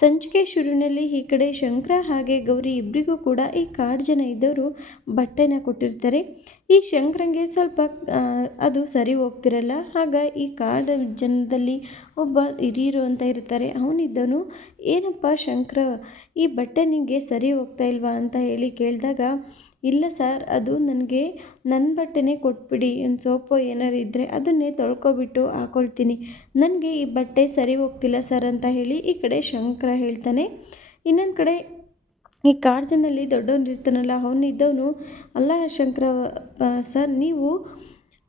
ಸಂಚಿಕೆ ಶುರುವಿನಲ್ಲಿ ಈ ಕಡೆ ಶಂಕರ ಹಾಗೆ ಗೌರಿ ಇಬ್ಬರಿಗೂ ಕೂಡ ಈ ಕಾಡು ಜನ ಇದ್ದವರು ಬಟ್ಟೆನ ಕೊಟ್ಟಿರ್ತಾರೆ. ಈ ಶಂಕರಂಗೆ ಸ್ವಲ್ಪ ಅದು ಸರಿ ಹೋಗ್ತಿರಲ್ಲ, ಆಗ ಈ ಕಾಡು ಜನದಲ್ಲಿ ಒಬ್ಬ ಹಿರಿಯರು ಅಂತ ಇರ್ತಾರೆ, ಅವನಿದ್ದನು, ಏನಪ್ಪ ಶಂಕರ, ಈ ಬಟ್ಟೆ ನಿಮಗೆ ಸರಿ ಹೋಗ್ತಾ ಇಲ್ವಾ? ಅಂತ ಹೇಳಿ ಕೇಳಿದಾಗ ಇಲ್ಲ ಸರ್, ಅದು ನನಗೆ ನನ್ನ ಬಟ್ಟೆನೇ ಕೊಟ್ಬಿಡಿ ಒಂದು ಸೋಪು ಏನಾರು ಇದ್ದರೆ ಅದನ್ನೇ ತೊಳ್ಕೊಬಿಟ್ಟು ಹಾಕೊಳ್ತೀನಿ. ನನಗೆ ಈ ಬಟ್ಟೆ ಸರಿ ಹೋಗ್ತಿಲ್ಲ ಸರ್ ಅಂತ ಹೇಳಿ ಈ ಕಡೆ ಶಂಕರ ಹೇಳ್ತಾನೆ. ಇನ್ನೊಂದು ಕಡೆ ಈ ಕಾರ್ಜನಲ್ಲಿ ದೊಡ್ಡವನು ಇರ್ತಾನಲ್ಲ ಅವನಿದ್ದವನು ಅಲ್ಲ ಶಂಕರ ಸರ್, ನೀವು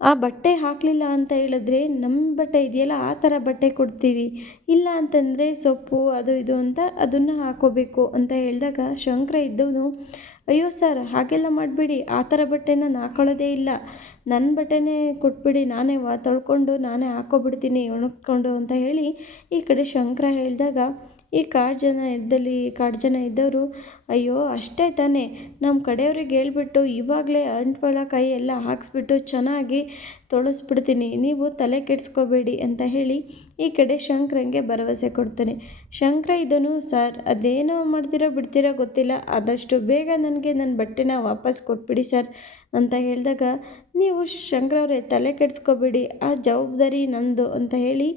ಆ ಬಟ್ಟೆ ಹಾಕಲಿಲ್ಲ ಅಂತ ಹೇಳಿದ್ರೆ ನಮ್ಮ ಬಟ್ಟೆ ಇದೆಯಲ್ಲ, ಆ ಥರ ಬಟ್ಟೆ ಕೊಡ್ತೀವಿ. ಇಲ್ಲ ಅಂತಂದರೆ ಸೊಪ್ಪು ಅದು ಇದು ಅಂತ ಅದನ್ನು ಹಾಕೋಬೇಕು ಅಂತ ಹೇಳಿದಾಗ ಶಂಕರ ಇದ್ದವನು ಅಯ್ಯೋ ಸರ್, ಹಾಗೆಲ್ಲ ಮಾಡಬೇಡಿ. ಆ ಥರ ಬಟ್ಟೆನ ನಾನು ಹಾಕೊಳ್ಳೋದೇ ಇಲ್ಲ. ನನ್ನ ಬಟ್ಟೆನೇ ಕೊಟ್ಬಿಡಿ. ನಾನೇ ವಾ ತೊಳ್ಕೊಂಡು ನಾನೇ ಹಾಕೋಬಿಡ್ತೀನಿ, ಒಣಗ್ಕೊಂಡು ಅಂತ ಹೇಳಿ ಈ ಕಡೆ ಶಂಕರ ಹೇಳಿದಾಗ ಈ ಕಾಡು ಜನ ಇದ್ದಲ್ಲಿ ಕಾಡು ಜನ ಇದ್ದವರು, ಅಯ್ಯೋ, ಅಷ್ಟೇ ತಾನೇ. ನಮ್ಮ ಕಡೆಯವ್ರಿಗೆ ಹೇಳ್ಬಿಟ್ಟು ಇವಾಗಲೇ ಅಂಟ್ವಾಳ ಕೈ ಎಲ್ಲ ಹಾಕ್ಸ್ಬಿಟ್ಟು ಚೆನ್ನಾಗಿ ತೊಳಸ್ಬಿಡ್ತೀನಿ. ನೀವು ತಲೆ ಕೆಡಿಸ್ಕೋಬೇಡಿ ಅಂತ ಹೇಳಿ ಈ ಕಡೆ ಶಂಕರಂಗೆ ಭರವಸೆ ಕೊಡ್ತಾನೆ. ಶಂಕರ ಇದನು, ಸರ್, ಅದೇನೋ ಮಾಡ್ತೀರೋ ಬಿಡ್ತೀರೋ ಗೊತ್ತಿಲ್ಲ. ಆದಷ್ಟು ಬೇಗ ನನಗೆ ನನ್ನ ಬಟ್ಟೆನ ವಾಪಸ್ ಕೊಟ್ಬಿಡಿ ಸರ್ ಅಂತ ಹೇಳಿದಾಗ, ನೀವು ಶಂಕರವ್ರೆ, ತಲೆ ಕೆಡಿಸ್ಕೋಬೇಡಿ. ಆ ಜವಾಬ್ದಾರಿ ನಂದು ಅಂತ ಹೇಳಿ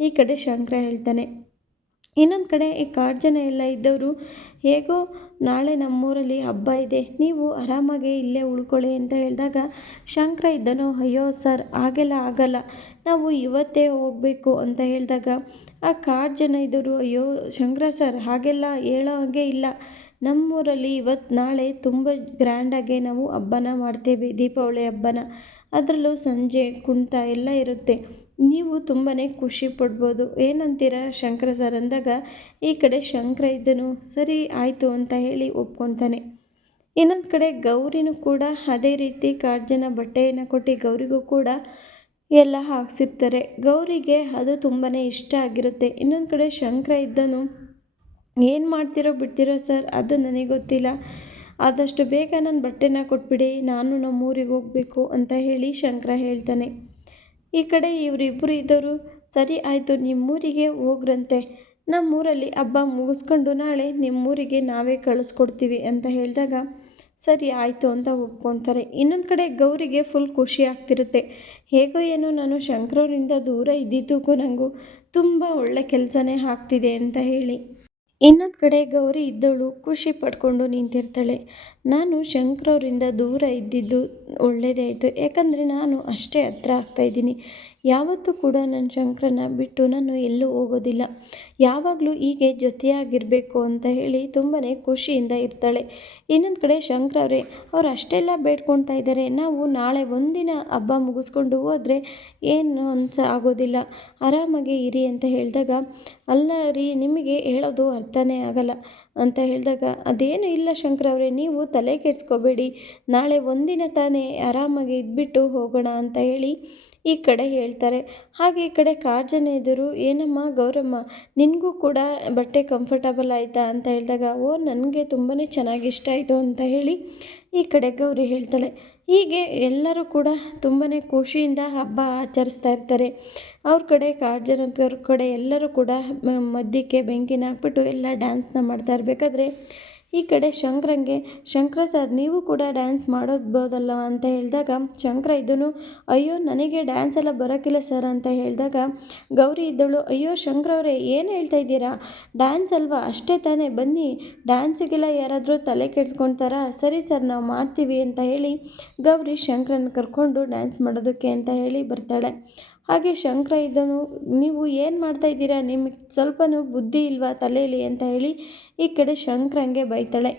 ಈ ಕಡೆ ಶಂಕರ ಹೇಳ್ತಾನೆ. ಇನ್ನೊಂದು ಕಡೆ ಈ ಕಾಡು ಜನ ಎಲ್ಲ ಇದ್ದವರು, ಹೇಗೋ ನಾಳೆ ನಮ್ಮೂರಲ್ಲಿ ಹಬ್ಬ ಇದೆ, ನೀವು ಆರಾಮಾಗಿ ಇಲ್ಲೇ ಉಳ್ಕೊಳ್ಳಿ ಅಂತ ಹೇಳಿದಾಗ ಶಂಕರ ಇದ್ದನು, ಅಯ್ಯೋ ಸರ್, ಹಾಗೆಲ್ಲ ಆಗಲ್ಲ, ನಾವು ಇವತ್ತೇ ಹೋಗಬೇಕು ಅಂತ ಹೇಳಿದಾಗ ಆ ಕಾಡು ಜನ ಇದ್ದವರು, ಅಯ್ಯೋ ಶಂಕರ ಸರ್, ಹಾಗೆಲ್ಲ ಹೇಳೋ ಹಾಗೆ ಇಲ್ಲ, ನಮ್ಮೂರಲ್ಲಿ ಇವತ್ತು ನಾಳೆ ತುಂಬ ಗ್ರ್ಯಾಂಡಾಗೆ ನಾವು ಹಬ್ಬನ ಮಾಡ್ತೇವೆ, ದೀಪಾವಳಿ ಹಬ್ಬನ, ಅದರಲ್ಲೂ ಸಂಜೆ ಕುಣಿತ ಎಲ್ಲ ಇರುತ್ತೆ ನೀವು ತುಂಬಾ ಖುಷಿ ಪಡ್ಬೋದು. ಏನಂತೀರ? ಶಂಕರ ಸರ್ ಅಂದಾಗ, ಈ ಕಡೆ ಶಂಕರ ಇದ್ದನು, ಸರಿ ಆಯಿತು ಅಂತ ಹೇಳಿ ಒಪ್ಕೊತಾನೆ. ಇನ್ನೊಂದು ಕಡೆ ಗೌರಿನೂ ಕೂಡ ಅದೇ ರೀತಿ ಕಾಡ್ಜನ ಬಟ್ಟೆಯನ್ನು ಕೊಟ್ಟು ಗೌರಿಗೂ ಕೂಡ ಎಲ್ಲ ಹಾಕ್ಸಿರ್ತಾರೆ. ಗೌರಿಗೆ ಅದು ತುಂಬಾ ಇಷ್ಟ ಆಗಿರುತ್ತೆ. ಇನ್ನೊಂದು ಕಡೆ ಶಂಕರ ಇದ್ದನು, ಏನು ಮಾಡ್ತಿರೋ ಬಿಡ್ತಿರೋ ಸರ್ ಅದು ನನಗೆ ಗೊತ್ತಿಲ್ಲ. ಆದಷ್ಟು ಬೇಗ ನನ್ನ ಬಟ್ಟೆನ ಕೊಟ್ಬಿಡಿ, ನಾನು ನಮ್ಮೂರಿಗೆ ಹೋಗಬೇಕು ಅಂತ ಹೇಳಿ ಶಂಕರ ಹೇಳ್ತಾನೆ. ಈ ಕಡೆ ಇವರಿಬ್ಬರು ಇದ್ದರು. ಸರಿ ಆಯಿತು, ನಿಮ್ಮೂರಿಗೆ ಹೋಗ್ರಂತೆ. ನಮ್ಮೂರಲ್ಲಿ ಹಬ್ಬ ಮುಗಿಸ್ಕೊಂಡು ನಾಳೆ ನಿಮ್ಮೂರಿಗೆ ನಾವೇ ಕಳಿಸ್ಕೊಡ್ತೀವಿ ಅಂತ ಹೇಳಿದಾಗ, ಸರಿ ಆಯಿತು ಅಂತ ಒಪ್ಕೊತಾರೆ ಇನ್ನೊಂದು ಕಡೆ ಗೌರಿಗೆ ಫುಲ್ ಖುಷಿ ಆಗ್ತಿರುತ್ತೆ. ಹೇಗೋ ಏನೋ ನಾನು ಶಂಕರವರಿಂದ ದೂರ ಇದ್ದಿದ್ದಕ್ಕೂ ನನಗೂ ತುಂಬ ಒಳ್ಳೆ ಕೆಲಸನೇ ಆಗ್ತಿದೆ ಅಂತ ಹೇಳಿ. ಇನ್ನೊಂದು ಕಡೆ ಗೌರಿ ಇದ್ದವಳು ಖುಷಿ ಪಡ್ಕೊಂಡು ನಿಂತಿರ್ತಾಳೆ. ನಾನು ಶಂಕರವರಿಂದ ದೂರ ಇದ್ದಿದ್ದು ಒಳ್ಳೆಯದೇ ಆಯಿತು. ಯಾಕಂದರೆ ನಾನು ಅಷ್ಟೇ ಹತ್ರ ಆಗ್ತಾಯಿದ್ದೀನಿ ಯಾವತ್ತೂ ಕೂಡ ನನ್ನ ಶಂಕರನ ಬಿಟ್ಟು ನಾನು ಎಲ್ಲೂ ಹೋಗೋದಿಲ್ಲ. ಯಾವಾಗಲೂ ಹೀಗೆ ಜೊತೆಯಾಗಿರಬೇಕು ಅಂತ ಹೇಳಿ ತುಂಬಾ ಖುಷಿಯಿಂದ ಇರ್ತಾಳೆ. ಇನ್ನೊಂದು ಕಡೆ ಶಂಕರವ್ರೆ, ಅವ್ರು ಅಷ್ಟೆಲ್ಲ ಬೇಡ್ಕೊಳ್ತಾ ಇದ್ದಾರೆ ನಾವು ನಾಳೆ ಒಂದಿನ ಹಬ್ಬ ಮುಗಿಸ್ಕೊಂಡು ಹೋದರೆ ಏನು ಅನ್ಸ ಆಗೋದಿಲ್ಲ. ಆರಾಮಾಗಿ ಇರಿ ಅಂತ ಹೇಳಿದಾಗ, ಅಲ್ಲ ರೀ, ನಿಮಗೆ ಹೇಳೋದು ಅರ್ಥನೇ ಆಗಲ್ಲ ಅಂತ ಹೇಳಿದಾಗ, ಅದೇನು ಇಲ್ಲ ಶಂಕರವ್ರೆ ನೀವು ತಲೆ ಕೆಡಿಸ್ಕೋಬೇಡಿ. ನಾಳೆ ಒಂದಿನ ತಾನೇ ಆರಾಮಾಗಿ ಇದ್ಬಿಟ್ಟು ಹೋಗೋಣ ಅಂತ ಹೇಳಿ ಈ ಕಡೆ ಹೇಳ್ತಾರೆ. ಹಾಗೆ ಈ ಕಡೆ ಕಾರ್ಜನ ಎದುರು, ಏನಮ್ಮ ಗೌರಮ್ಮ, ನಿನಗೂ ಕೂಡ ಬಟ್ಟೆ ಕಂಫರ್ಟಬಲ್ ಆಯಿತಾ? ಅಂತ ಹೇಳಿದಾಗ, ಓ, ನನಗೆ ತುಂಬಾ ಚೆನ್ನಾಗಿ ಇಷ್ಟ ಆಯಿತು ಅಂತ ಹೇಳಿ ಈ ಕಡೆ ಗೌರಿ ಹೇಳ್ತಾಳೆ. ಹೀಗೆ ಎಲ್ಲರೂ ಕೂಡ ತುಂಬಾ ಖುಷಿಯಿಂದ ಹಬ್ಬ ಆಚರಿಸ್ತಾ ಇರ್ತಾರೆ. ಅವ್ರ ಕಡೆ ಜನದವ್ರ ಕಡೆ ಎಲ್ಲರೂ ಕೂಡ ಮದ್ಯಕ್ಕೆ ಬೆಂಕಿನ ಹಾಕ್ಬಿಟ್ಟು ಎಲ್ಲ ಡ್ಯಾನ್ಸ್ನ ಮಾಡ್ತಾ ಇರಬೇಕಾದ್ರೆ ಈ ಕಡೆ ಶಂಕ್ರಂಗೆ, ಶಂಕರ ಸರ್, ನೀವು ಕೂಡ ಡ್ಯಾನ್ಸ್ ಮಾಡೋದ್ಬೋದಲ್ಲ ಅಂತ ಹೇಳಿದಾಗ, ಶಂಕರ ಇದನ್ನು ಅಯ್ಯೋ, ನನಗೆ ಡ್ಯಾನ್ಸ್ ಎಲ್ಲ ಬರೋಕ್ಕಿಲ್ಲ ಸರ್ ಅಂತ ಹೇಳಿದಾಗ, ಗೌರಿ ಇದ್ದಳು. ಅಯ್ಯೋ ಶಂಕರವ್ರೆ ಏನು ಹೇಳ್ತಾ ಇದ್ದೀರಾ? ಡ್ಯಾನ್ಸ್ ಅಲ್ವಾ? ಅಷ್ಟೇ ತಾನೇ. ಬನ್ನಿ, ಡ್ಯಾನ್ಸಿಗೆಲ್ಲ ಯಾರಾದರೂ ತಲೆ ಕೆಡ್ಸ್ಕೊಳ್ತಾರಾ ಸರಿ ಸರ್, ನಾವು ಮಾಡ್ತೀವಿ ಅಂತ ಹೇಳಿ, ಗೌರಿ ಶಂಕರನ ಕರ್ಕೊಂಡು ಡ್ಯಾನ್ಸ್ ಮಾಡೋದಕ್ಕೆ ಅಂತ ಹೇಳಿ ಬರ್ತಾಳೆ. ಹಾಗೆ ಶಂಕರ ಇದ್ದನು, ನೀವು ಏನು ಮಾಡ್ತಾ ಇದ್ದೀರಾ? ನಿಮಗೆ ಸ್ವಲ್ಪನೂ ಬುದ್ಧಿ ಇಲ್ವಾ ತಲೆಯಲ್ಲಿ? ಅಂತ ಹೇಳಿ ಈ ಕಡೆ ಶಂಕರಂಗೆ ಬೈತಾಳೆ.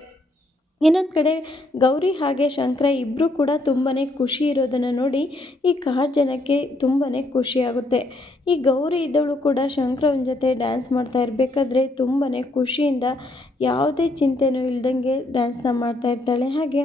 ಇನ್ನೊಂದು ಕಡೆ ಗೌರಿ ಹಾಗೆ ಶಂಕರ ಇಬ್ಬರು ಕೂಡ ತುಂಬಾ ಖುಷಿ ಇರೋದನ್ನು ನೋಡಿ ಈ ಕಾರು ಜನಕ್ಕೆ ತುಂಬಾ ಖುಷಿಯಾಗುತ್ತೆ ಈ ಗೌರಿ ಇದ್ದವಳು ಕೂಡ ಶಂಕರನ ಜೊತೆ ಡ್ಯಾನ್ಸ್ ಮಾಡ್ತಾ ಇರಬೇಕಾದ್ರೆ ತುಂಬಾ ಖುಷಿಯಿಂದ ಯಾವುದೇ ಚಿಂತೆನೂ ಇಲ್ದಂಗೆ ಡ್ಯಾನ್ಸ್ನ ಮಾಡ್ತಾ ಇರ್ತಾಳೆ. ಹಾಗೆ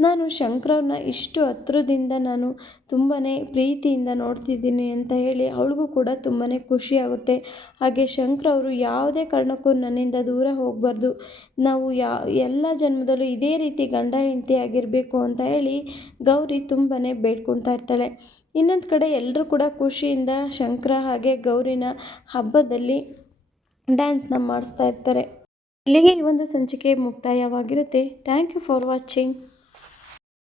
ನಾನು ಶಂಕರವ್ರನ್ನ ಇಷ್ಟು ಹತ್ರದಿಂದ ನಾನು ತುಂಬಾ ಪ್ರೀತಿಯಿಂದ ನೋಡ್ತಿದ್ದೀನಿ ಅಂತ ಹೇಳಿ ಅವಳಿಗೂ ಕೂಡ ತುಂಬಾ ಖುಷಿಯಾಗುತ್ತೆ ಹಾಗೆ ಶಂಕರವರು ಯಾವುದೇ ಕಾರಣಕ್ಕೂ ನನ್ನಿಂದ ದೂರ ಹೋಗಬಾರ್ದು. ನಾವು ಯಾ, ಎಲ್ಲ ಜನ್ಮದಲ್ಲೂ ಇದೇ ರೀತಿ ಗಂಡ ಹೆಂಡತಿ ಆಗಿರಬೇಕು ಅಂತ ಹೇಳಿ ಗೌರಿ ತುಂಬಾ ಬೇಡ್ಕೊತಾ ಇರ್ತಾಳೆ. ಇನ್ನೊಂದು ಕಡೆ ಎಲ್ಲರೂ ಕೂಡ ಖುಷಿಯಿಂದ ಶಂಕರ ಹಾಗೆ ಗೌರಿನ ಹಬ್ಬದಲ್ಲಿ ಡ್ಯಾನ್ಸ್ನ ಮಾಡಿಸ್ತಾ ಇರ್ತಾರೆ. ಇಲ್ಲಿಗೆ ಈ ಒಂದು ಸಂಚಿಕೆ ಮುಕ್ತಾಯವಾಗಿರುತ್ತೆ. Thank you for watching